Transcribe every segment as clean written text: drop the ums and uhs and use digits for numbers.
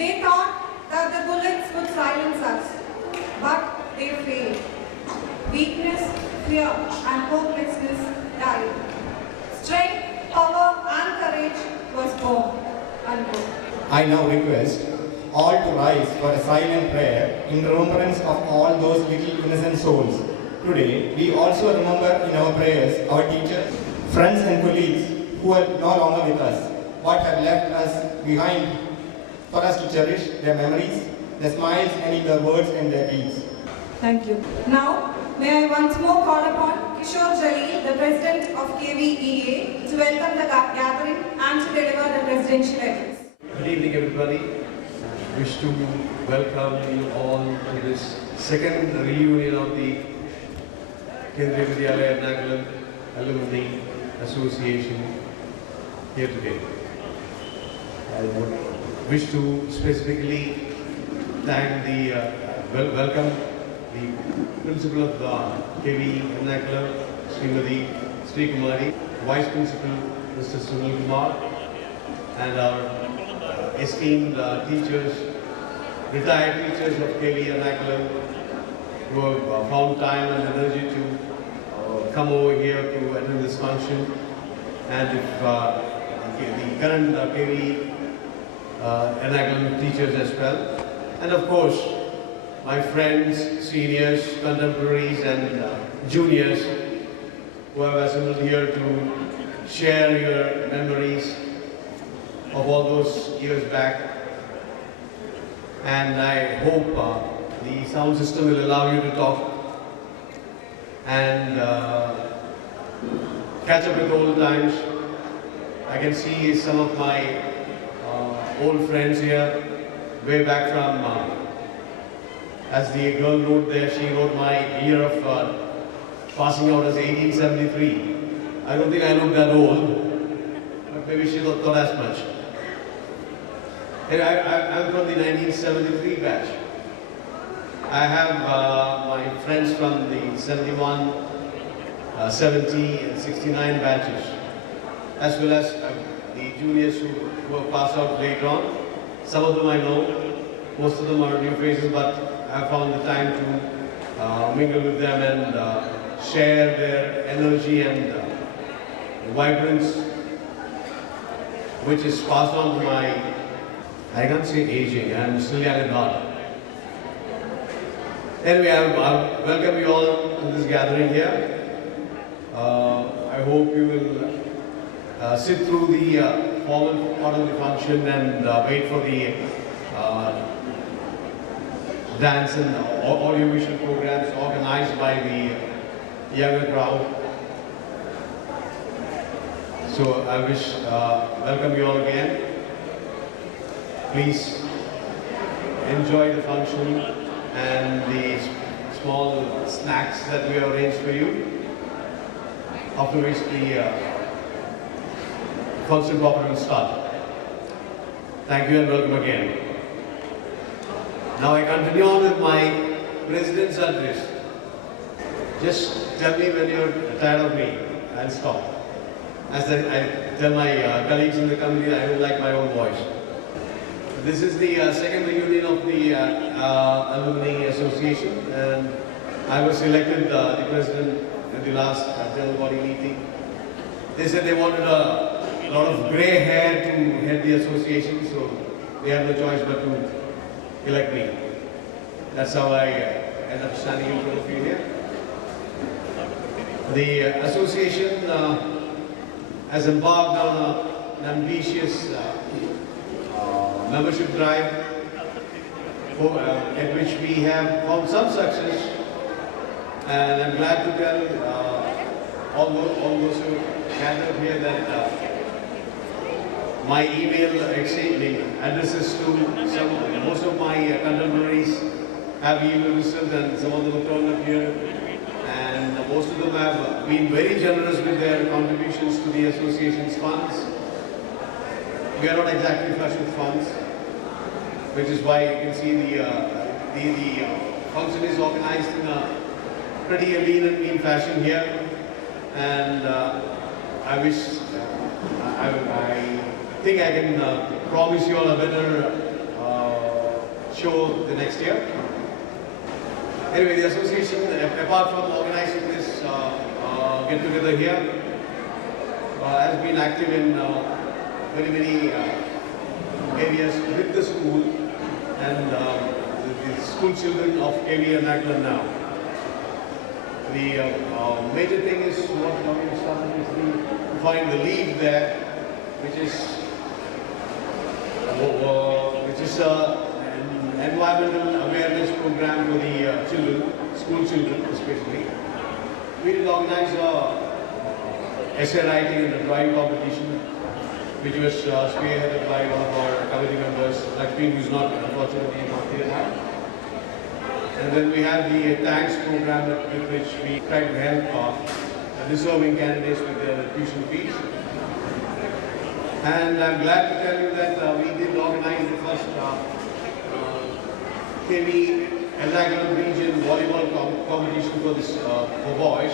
They thought that the bullets would silence us, but they failed. Weakness, fear, and hopelessness died. Strength, power, and courage was born. Unquote. I now request all to rise for a silent prayer in remembrance of all those little innocent souls. Today, we also remember in our prayers our teachers, friends and colleagues who are no longer with us, but have left us behind for us to cherish their memories, their smiles, and in their words and their deeds. Thank you. Now, may I once more call upon Kishore Jalil, the President of KVEA, to welcome the gathering and to deliver the presidential address. Good evening, everybody. Wish to welcome you all to this second reunion of the Kendriya Vidyalaya Ernakulam Alumni Association here today. I would wish to specifically thank welcome the Principal of KV Ernakulam, Srimati Sri Kumari, Vice Principal Mr. Sunil Kumar, and our esteemed teachers, retired teachers of KV Ernakulam, who have found time and energy to come over here to attend this function, and if the current KV Ernakulam teachers as well, and of course my friends, seniors, contemporaries, and juniors who have assembled here to share your memories of all those years back. And I hope the sound system will allow you to talk and catch up with old times. I can see some of my old friends here, way back from, as the girl wrote there, she wrote my year of passing out as 1873. I don't think I look that old, but maybe she thought as much. And I'm from the 1973 batch. I have my friends from the 71, 70 and 69 batches, as well as the juniors who have passed out later on. Some of them I know, most of them are new faces, but I found the time to mingle with them and share their energy and vibrance, which is passed on to my, I can't say aging, I'm still young at heart. Anyway, I welcome you all to this gathering here. I hope you will sit through the formal part of the function and wait for the dance and audiovisual programs organized by the younger crowd. So I wish welcome you all again. Please enjoy the function and the small snacks that we have arranged for you. After which the function proper will start. Thank you and welcome again. Now I continue on with my President's address. Just tell me when you're tired of me, I'll stop. As I tell my colleagues in the committee, I don't like my own voice. This is the second reunion of the Alumni Association, and I was elected the president at the last general body meeting. They said they wanted a lot of grey hair to head the association, so they had no choice but to elect me. That's how I ended up standing in front of you here. The association has embarked on an ambitious membership drive at which we have found some success, and I'm glad to tell all those who gathered here that my email exchange addresses to most of my contemporaries have email received, and some of them have turned up here, and most of them have been very generous with their contributions to the association's funds. We are not exactly flush with funds, which is why you can see the function is organized in a pretty lean and mean fashion here, and I think I can promise you all a better show the next year. Anyway, the association, apart from organizing this get-together here, has been active in many areas with the school and the school children of KV Ernakulam now. The major thing is what we started is to find the lead there, which is an environmental awareness program for the children, school children especially. We did organize essay writing and a drawing competition, which was spearheaded by one of our committee members, Lakshmi, who is not unfortunately not here now. And then we had the thanks program with which we tried to help deserving candidates with their tuition fees. And I'm glad to tell you that we did organize the first KV Ernakulam region volleyball competition for this for boys,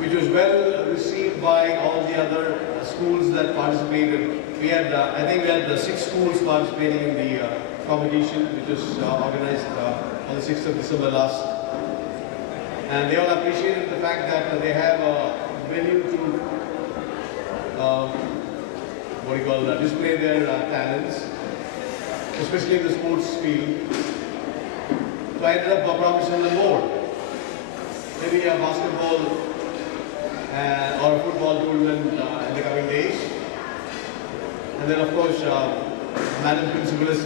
which was well received by all the other schools that participated. We had, I think we had 6 schools participating in the competition, which was organized on the 6th of December last. And they all appreciated the fact that they have a venue to display their talents, especially in the sports field. So I ended up promising them more. Maybe a basketball or a football tournament in the coming days. And then of course, Madam Principals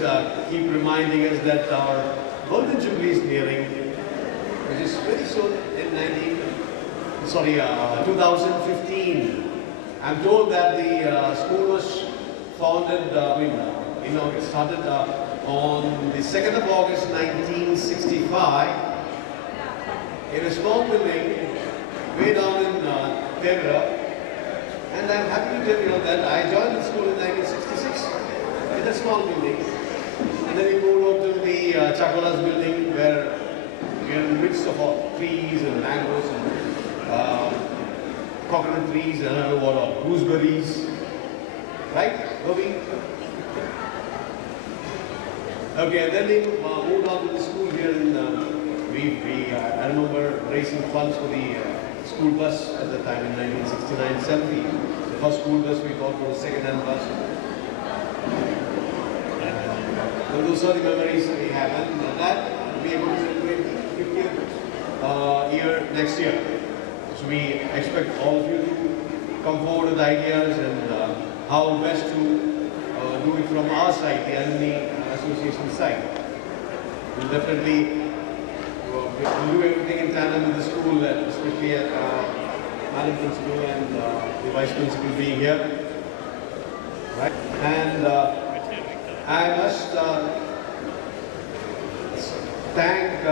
keep reminding us that our Golden Jubilee is nearing, which is very soon in 2015. I'm told that the school was founded, it started on the 2nd of August 1965 in a small building way down in Tevra. And I'm happy to tell you that I joined the school in 1966 in a small building. And then we moved on to the Chakolas building where we are in the midst of all trees and mangoes and coconut trees and I don't know what all, gooseberries. Right, Bobby? Okay, and then they moved on to the school here in I remember raising funds for the school bus at the time in 1969-70. The first school bus we bought was a second-hand bus. And those are the memories we have, and that will be able to celebrate the 50th year next year. So we expect all of you to come forward with ideas and how best to do it from our side, the alumni association side. We'll definitely do everything in tandem with the school, especially at Madam Principal and the Vice Principal being here. Right? And I must thank a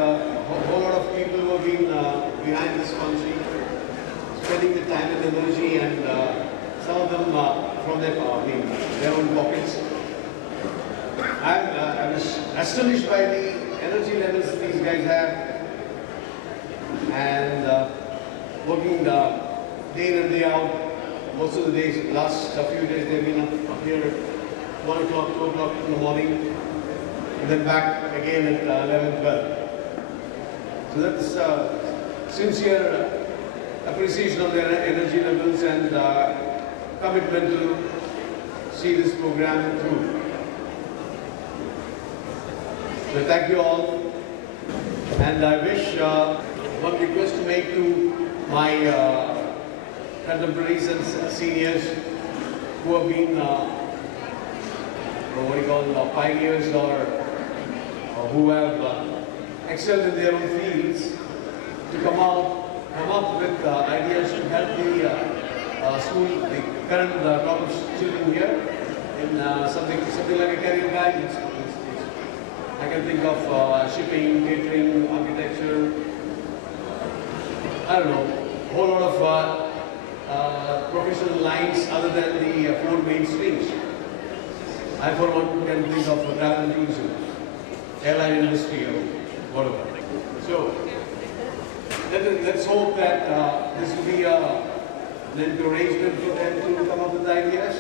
whole lot of people who have been behind this function, spending the time and energy, and some of them from their own pockets. I'm astonished by the energy levels these guys have, and working day in and day out. Most of the days, last few days, they've been up here 1 o'clock, 2 o'clock in the morning, and then back again at 11, 12. So that's sincere appreciation of their energy levels and commitment to see this program through. So thank you all, and I wish one request to make to my contemporaries and seniors who have been pioneers or who have excelled in their own fields to come up with ideas to help the school, the current crop of children here in something like a career guidance. I can think of shipping, catering, architecture, I don't know, a whole lot of professional lines other than the 4 main streams. I for one can think of travel and tourism, airline industry or whatever. So let's hope that this will be an encouragement for them to come up with ideas,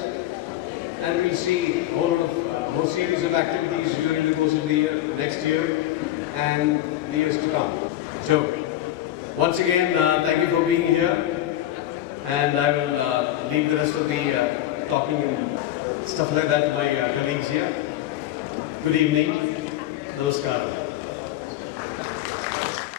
and we'll see a whole lot of more series of activities during the course of the year, next year, and the years to come. So, once again, thank you for being here, and I will leave the rest of the talking and stuff like that to my colleagues here. Good evening. Namaskaram.